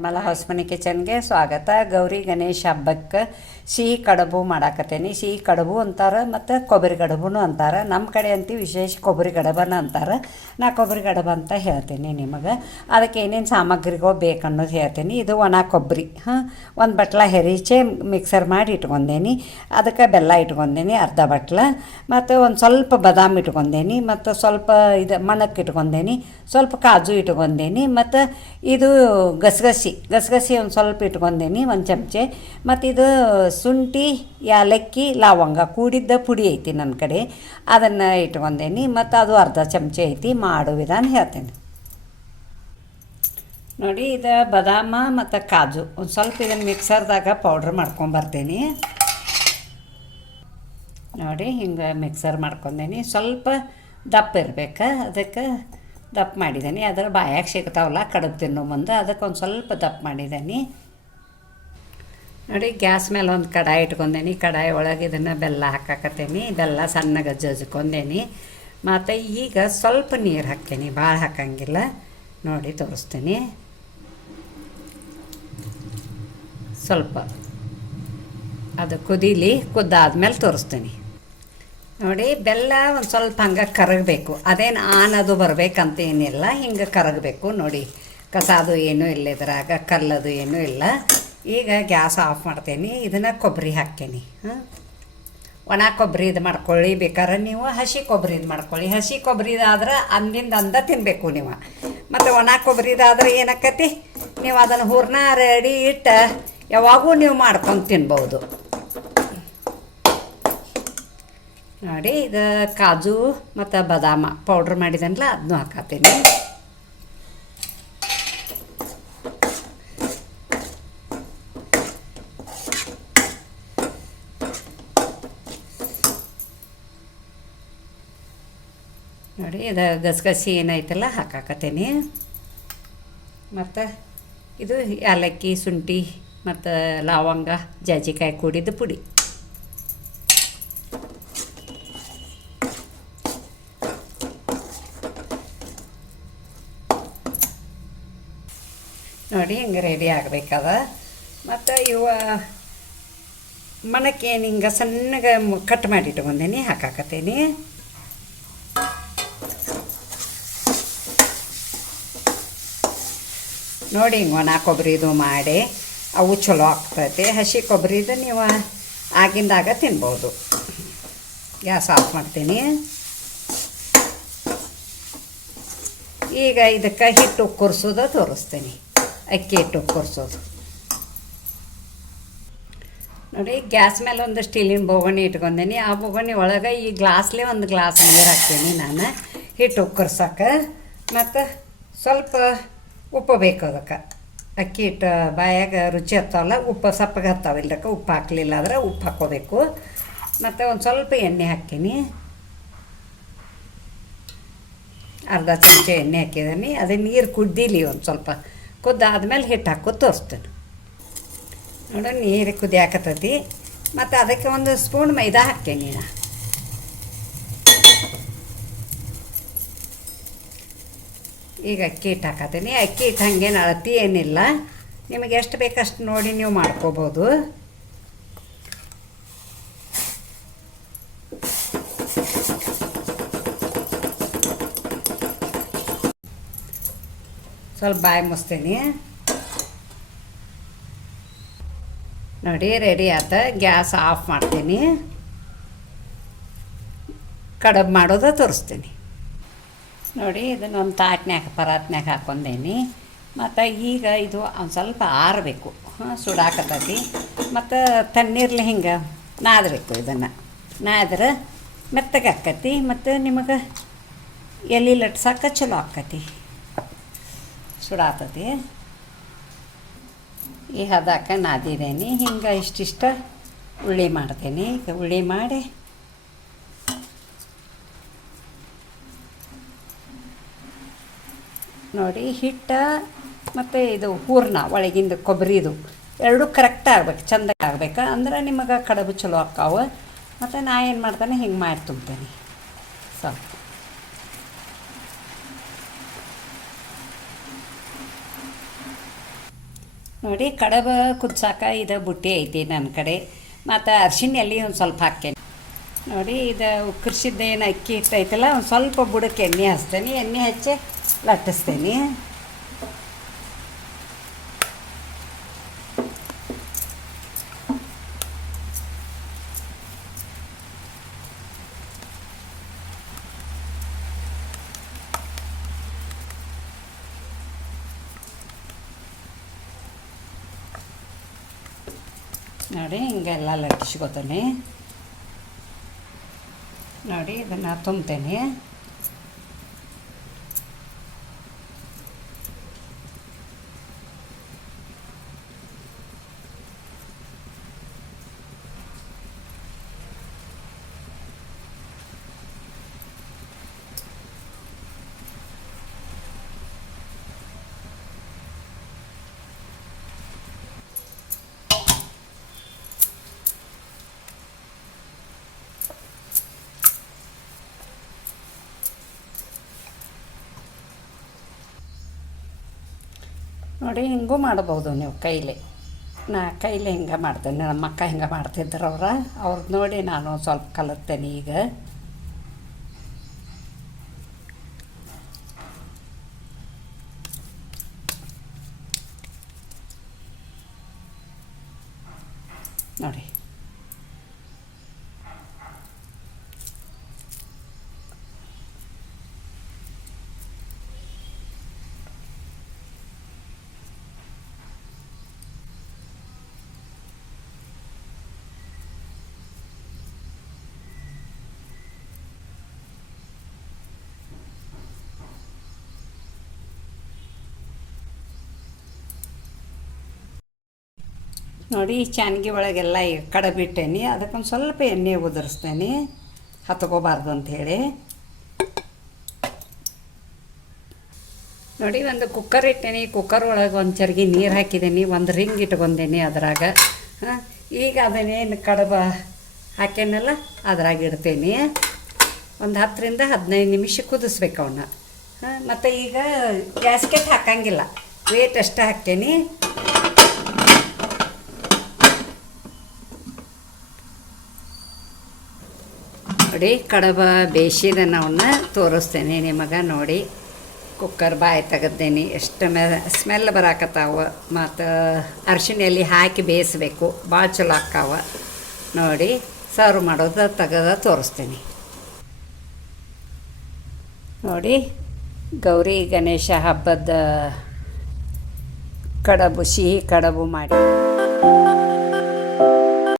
ನಿರ್ಮಲಾ ಹೊಸಮನಿ ಕಿಚನ್ಗೆ ಸ್ವಾಗತ. ಗೌರಿ ಗಣೇಶ ಹಬ್ಬಕ್ಕೆ ಸಿಹಿ ಕಡುಬು ಮಾಡಾಕತ್ತೇನಿ. ಸಿಹಿ ಕಡುಬು ಅಂತಾರೆ ಮತ್ತು ಕೊಬ್ಬರಿ ಕಡುಬುನು ಅಂತಾರೆ. ನಮ್ಮ ಕಡೆ ಅಂತೀವಿ ವಿಶೇಷ ಕೊಬ್ಬರಿ ಗಡಬನ ಅಂತಾರೆ. ನಾ ಕೊಬ್ಬರಿ ಗಡಬ ಅಂತ ಹೇಳ್ತೀನಿ ನಿಮಗೆ. ಅದಕ್ಕೆ ಏನೇನು ಸಾಮಗ್ರಿಗಳು ಬೇಕನ್ನೋದು ಹೇಳ್ತೀನಿ. ಇದು ಒಣ ಕೊಬ್ಬರಿ. ಹಾಂ, ಒಂದು ಬಟ್ಲ ಹೆರಿಚೆ ಮಿಕ್ಸರ್ ಮಾಡಿ ಇಟ್ಕೊಂಡೇನಿ. ಅದಕ್ಕೆ ಬೆಲ್ಲ ಇಟ್ಕೊಂಡೇನಿ, ಅರ್ಧ ಬಟ್ಲ. ಮತ್ತು ಒಂದು ಸ್ವಲ್ಪ ಬದಾಮಿ ಇಟ್ಕೊಂಡೇನಿ. ಮತ್ತು ಸ್ವಲ್ಪ ಇದು ಮಣಕ್ಕೆ ಇಟ್ಕೊಂಡೇನಿ. ಸ್ವಲ್ಪ ಕಾಜು ಇಟ್ಕೊಂಡೇನಿ. ಮತ್ತು ಇದು ಗಸಗಸಿ. ಗಸಗಸಿ ಒಂದು ಸ್ವಲ್ಪ ಇಟ್ಕೊಂಡೇನಿ, ಒಂದು ಚಮಚೆ. ಮತ್ತು ಇದು ಶುಂಠಿ, ಯಾಲಕ್ಕಿ, ಲವಂಗ ಕೂಡಿದ್ದ ಪುಡಿ ಐತಿ ನನ್ನ ಕಡೆ. ಅದನ್ನು ಇಟ್ಕೊಂಡೇನಿ, ಮತ್ತು ಅದು ಅರ್ಧ ಚಮಚೆ ಐತಿ, ಮಾಡೋ ವಿಧಾನ ಹೇಳ್ತೇನೆ. ನೋಡಿ, ಇದು ಬದಾಮ ಮತ್ತು ಕಾಜು, ಒಂದು ಸ್ವಲ್ಪ ಇದನ್ನು ಮಿಕ್ಸರ್ದಾಗ ಪೌಡ್ರ್ ಮಾಡ್ಕೊಂಬರ್ತೀನಿ ನೋಡಿ, ಹಿಂಗೆ ಮಿಕ್ಸರ್ ಮಾಡ್ಕೊಂಡೇನಿ. ಸ್ವಲ್ಪ ದಪ್ಪ ಇರಬೇಕು, ಅದಕ್ಕೆ ದಪ್ಪ ಮಾಡಿದ್ದೀನಿ ಅದರ ಬಾಯಾಗ ಸಿಗ್ತಾವಲ್ಲ ಕಡುಬು ತಿನ್ನೋ ಮುಂದೆ ಅದಕ್ಕೆ ಒಂದು ಸ್ವಲ್ಪ ದಪ್ಪ ಮಾಡಿದ್ದೀನಿ ನೋಡಿ, ಗ್ಯಾಸ್ ಮೇಲೆ ಒಂದು ಕಡಾಯಿ ಇಟ್ಕೊಂಡೇನಿ. ಕಡಾಯಿ ಒಳಗೆ ಇದನ್ನು ಬೆಲ್ಲ ಹಾಕಾಕತ್ತೇನಿ. ಬೆಲ್ಲ ಸಣ್ಣಗೆ ಜಜ್ಕೊಂಡೇನಿ ಮತ್ತು ಈಗ ಸ್ವಲ್ಪ ನೀರು ಹಾಕ್ತೇನೆ. ಭಾಳ ಹಾಕಂಗಿಲ್ಲ. ನೋಡಿ, ತೋರಿಸ್ತೀನಿ. ಸ್ವಲ್ಪ. ಅದು ಕುದೀಲಿ, ಕುದ್ದಾದ್ಮೇಲೆ ತೋರಿಸ್ತೀನಿ. ನೋಡಿ, ಬೆಲ್ಲ ಒಂದು ಸ್ವಲ್ಪ ಹಂಗೆ ಕರಗಬೇಕು. ಅದೇನು ಆನದು ಬರಬೇಕಂತ ಏನಿಲ್ಲ, ಹಿಂಗೆ ಕರಗಬೇಕು ನೋಡಿ. ಕಸ ಅದು ಏನೂ ಇಲ್ಲ ಇದ್ರಾಗ, ಕಲ್ಲದು ಏನೂ ಇಲ್ಲ. ಈಗ ಗ್ಯಾಸ್ ಆಫ್ ಮಾಡ್ತೇನೆ, ಇದನ್ನು ಕೊಬ್ಬರಿ ಹಾಕ್ತೇನೆ. ಹಾಂ? ಒಣ ಕೊಬ್ಬರಿ ಇದು ಮಾಡ್ಕೊಳ್ಳಿ, ಬೇಕಾದ್ರೆ ನೀವು ಹಸಿ ಕೊಬ್ಬರಿ ಇದು ಮಾಡ್ಕೊಳ್ಳಿ. ಹಸಿ ಕೊಬ್ಬರಿದಾದ್ರೆ ಅಂದಿಂದ ಅಂದ ತಿನ್ನಬೇಕು ನೀವು. ಮತ್ತು ಒಣ ಕೊಬ್ಬರಿದಾದ್ರೆ ಏನಾಕತಿ ನೀವು ಅದನ್ನು ಹೂರ್ಣ ರೆಡಿ ಇಟ್ಟು ಯಾವಾಗೂ ನೀವು ಮಾಡ್ಕೊಂಡು ತಿನ್ಬೋದು. ನೋಡಿ ಇದು ಕಾಜು ಮತ್ತು ಬಾದಾಮ ಪೌಡ್ರ್ ಮಾಡಿದನಲ್ಲ ಅದನ್ನೂ ಹಾಕತ್ತೀನಿ ನೋಡಿ ಇದು ಗಸಗಸಿ ಏನೈತಲ್ಲ ಹಾಕಾಕತ್ತೀನಿ ಮತ್ತು ಇದು ಏಲಕ್ಕಿ ಶುಂಠಿ ಮತ್ತು ಲವಂಗ, ಜಾಜಿಕಾಯಿ ಕೂಡಿದ ಪುಡಿ. ನೋಡಿ, ಹಿಂಗೆ ರೆಡಿ ಆಗಬೇಕದ. ಮತ್ತು ಇವ ಮಣಕ್ಕೇನು ಹಿಂಗೆ ಸಣ್ಣಗೆ ಕಟ್ ಮಾಡಿ ಇಟ್ಕೊಂಡೇನಿ ಹಾಕಾಕತ್ತೇನಿ. ನೋಡಿ, ಹಿಂಗೆ ಒಣ ಕೊಬ್ಬರಿದು ಮಾಡಿ, ಅವು ಚಲೋ ಆಗ್ತೈತೆ. ಹಸಿ ಕೊಬ್ಬರಿದು ನೀವು ಆಗಿಂದಾಗ ತಿನ್ಬೋದು. ಗ್ಯಾಸ್ ಆಫ್ ಮಾಡ್ತೀನಿ. ಈಗ ಇದಕ್ಕೆ ಹಿಟ್ಟು ಕುರ್ಸೋದು ತೋರಿಸ್ತೀನಿ. ಅಕ್ಕಿ ಹಿಟ್ಟು ಕೊರೆಸೋದು. ನೋಡಿ, ಗ್ಯಾಸ್ ಮೇಲೆ ಒಂದು ಸ್ಟೀಲಿನ ಬೋಗಣಿ ಇಟ್ಕೊಂಡೀನಿ. ಆ ಬೋಗಣಿ ಒಳಗೆ ಈ ಗ್ಲಾಸ್ಲೇ ಒಂದು ಗ್ಲಾಸ್ ನೀರು ಹಾಕ್ತೀನಿ ನಾನು. ಹಿಟ್ಟು ಕುರ್ಸಕ್ಕೆ ಮತ್ತು ಸ್ವಲ್ಪ ಉಪ್ಪು ಬೇಕು ಅದಕ್ಕೆ. ಅಕ್ಕಿ ಹಿಟ್ಟು ಬಾಯಾಗ ರುಚಿ ಹತ್ತಾವಲ್ಲ ಉಪ್ಪು ಸಪ್ಪಗೆ ಹತ್ತಾವ. ಇಲ್ಲಕ್ಕೆ ಉಪ್ಪು ಹಾಕಲಿಲ್ಲ ಅಂದ್ರೆ ಉಪ್ಪು ಹಾಕೋಬೇಕು ಮತ್ತು ಒಂದು ಸ್ವಲ್ಪ ಎಣ್ಣೆ ಹಾಕ್ತೀನಿ. ಅರ್ಧ ಚಮಚ ಎಣ್ಣೆ ಹಾಕಿದ್ದೀನಿ. ಅದೇ ನೀರು ಕುಡ್ದಿಲಿ ಒಂದು ಸ್ವಲ್ಪ. ಕುದ್ದಾದ್ಮೇಲೆ ಹಿಟ್ಟು ಹಾಕೋದು ತೋರಿಸ್ತೇನೆ. ನೋಡು, ನೀರು ಕುದಿಯಾಕತ್ತೈತಿ. ಮತ್ತು ಅದಕ್ಕೆ ಒಂದು ಸ್ಪೂನ್ ಮೈದಾ ಹಾಕ್ತೇನೆ ನೀನು. ಈಗ ಅಕ್ಕಿ ಹಿಟ್ಟು ಹಾಕತ್ತೀನಿ. ಅಕ್ಕಿ ಹಿಟ್ಟು ಹಂಗೇನು ಅಳತಿ ಏನಿಲ್ಲ. ನಿಮಗೆ ಎಷ್ಟು ಬೇಕಷ್ಟು ನೋಡಿ ನೀವು ಮಾಡ್ಕೋಬೋದು. ಸ್ವಲ್ಪ ಬಾಯಿ ಮುಸ್ತೀನಿ ನೋಡಿ ರೆಡಿ ಆತ. ಗ್ಯಾಸ್ ಆಫ್ ಮಾಡ್ತೀನಿ. ಕಡಬು ಮಾಡೋದು ತೋರಿಸ್ತೀನಿ. ನೋಡಿ ಇದನ್ನೊಂದು ತಾಟ್ನ್ಯಾಗ, ಪರಾತ್ನ್ಯಾಗ ಹಾಕೊಂಡೇನಿ. ಮತ್ತು ಈಗ ಇದು ಒಂದು ಸ್ವಲ್ಪ ಆರಬೇಕು. ಹಾಂ, ಸುಡಾಕತ್ತೈತಿ. ಮತ್ತು ತಣ್ಣೀರ್ಲಿ ಹಿಂಗೆ ನಾದಬೇಕು ಇದನ್ನು. ನಾದ್ರೆ ಮೆತ್ತಗೆ ಆಕ್ಕತಿ ಮತ್ತು ನಿಮಗೆ ಎಲೆ ಲಟ್ಸಾಕ ಚಲೋ ಆಕ್ಕತಿ ಸುಡಾತತಿ ಈ ಹದಕ್ಕೆ ನಾದಿದ್ದೇನೆ ಹಿಂಗೆ ಇಷ್ಟಿಷ್ಟ ಉಳ್ಳಿ ಮಾಡ್ತೇನೆ. ಈಗ ಉಳ್ಳಿ ಮಾಡಿ ನೋಡಿ, ಹಿಟ್ಟ ಮತ್ತು ಇದು ಹೂರ್ಣ, ಒಳಗಿಂದ ಕೊಬ್ಬರಿದು ಎರಡೂ ಕರೆಕ್ಟ್ ಆಗ್ಬೇಕು, ಚಂದ ಆಗ್ಬೇಕು. ಅಂದ್ರೆ ನಿಮಗೆ ಕಡಬು ಚಲೋ ಅಕ್ಕಾವ ಮತ್ತು ನಾ ಏನು ಮಾಡ್ತೇನೆ, ಹಿಂಗೆ ಮಾಡಿ ತುಂಬ್ತೇನೆ. ಸ್ವಲ್ಪ ನೋಡಿ, ಕಡಬ, ಕುದ್ಸಾಕ ಇದು ಬುಟ್ಟಿ ಐತಿ ನನ್ನ ಕಡೆ. ಮತ್ತು ಅರ್ಶಿನ ಎಲೆ ಒಂದು ಸ್ವಲ್ಪ ಹಾಕ್ತೇನೆ. ನೋಡಿ, ಇದು ಏನು ಅಕ್ಕಿ ಹಿಟ್ಟು ಐತಲ್ಲ ಒಂದು ಸ್ವಲ್ಪ ಬುಡಕ್ಕೆ ಎಣ್ಣೆ ಹಚ್ತೇನೆ ಎಣ್ಣೆ ಹಚ್ಚಿ ಲಟ್ಟಿಸ್ತೇನೆ. ನೋಡಿ ಹಿಂಗೆಲ್ಲ ಲಟ್ಟಿಸ್ಕೊತೀನಿ ನೋಡಿ ಇದನ್ನು ತುಂಬ್ತೇನೆ ನೋಡಿ, ಹಿಂಗೂ ಮಾಡ್ಬೋದು ನೀವು ಕೈಲಿ. ನಾ ಕೈಲಿ ಹಿಂಗೆ ಮಾಡ್ತೇನೆ, ನಮ್ಮ ಅಕ್ಕ ಹಿಂಗೆ ಮಾಡ್ತಿದ್ರು ಅವ್ರ. ಅವ್ರದ್ದು ನೋಡಿ ನಾನು ಸ್ವಲ್ಪ ಕಲಿತೇನೆ ಈಗ. ನೋಡಿ. ನೋಡಿ, ಈ ಚಾನ್ಗಿ ಒಳಗೆಲ್ಲ ಕಡೆ ಬಿಟ್ಟೇನಿ ಅದಕ್ಕೊಂದು ಸ್ವಲ್ಪ ಎಣ್ಣೆ ಉದುರಿಸ್ತೇನೆ. ಹತ್ಕೋಬಾರ್ದು ಅಂಥೇಳಿ ನೋಡಿ, ಒಂದು ಕುಕ್ಕರ್ ಇಟ್ಟೇನಿ. ಕುಕ್ಕರ್ ಒಳಗೆ ಒಂದು ಚರ್ಗಿ ನೀರು ಹಾಕಿದ್ದೀನಿ ಒಂದು ರಿಂಗ್ ಇಟ್ಕೊಂಡೇನಿ ಅದ್ರಾಗ. ಈಗ ಅದನ್ನೇನು ಕಡಬ ಹಾಕೇನಲ್ಲ, ಅದ್ರಾಗ ಇಡ್ತೇನೆ. ಒಂದು ಹತ್ತರಿಂದ ಹದಿನೈದು ನಿಮಿಷ ಕುದಿಸ್ಬೇಕು ಅವನ್ನ ಹಾಂ? ಮತ್ತು ಈಗ ಗ್ಯಾಸ್ಕೆಟ್ ಹಾಕಂಗಿಲ್ಲ. ವೇಟ್ ಅಷ್ಟೇ ಹಾಕ್ತೇನೆ. ನೋಡಿ, ಕಡಬ ಬೇಯಿಸಿದ ನಾವನ್ನ ತೋರಿಸ್ತೇನೆ. ನಿಮಗೆ ನೋಡಿ ಕುಕ್ಕರ್ ಬಾಯಿ ತೆಗೆದ್ದೇನೆ ಎಷ್ಟು ಮೆ ಸ್ಮೆಲ್ ಬರಾಕತ್ತಾವ. ಮತ್ತು ಅರ್ಶಿಣ ಎಲೆ ಹಾಕಿ ಬೇಯಿಸ್ಬೇಕು. ಭಾಳ ಚಲೋ ಆಕ್ಕಾವ ನೋಡಿ ಸರ್ವ್ ಮಾಡೋದು ತೆಗೆದ ತೋರಿಸ್ತೀನಿ. ನೋಡಿ, ಗೌರಿ ಗಣೇಶ ಹಬ್ಬದ ಕಡಬು, ಸಿಹಿ ಕಡಬು ಮಾಡಿ.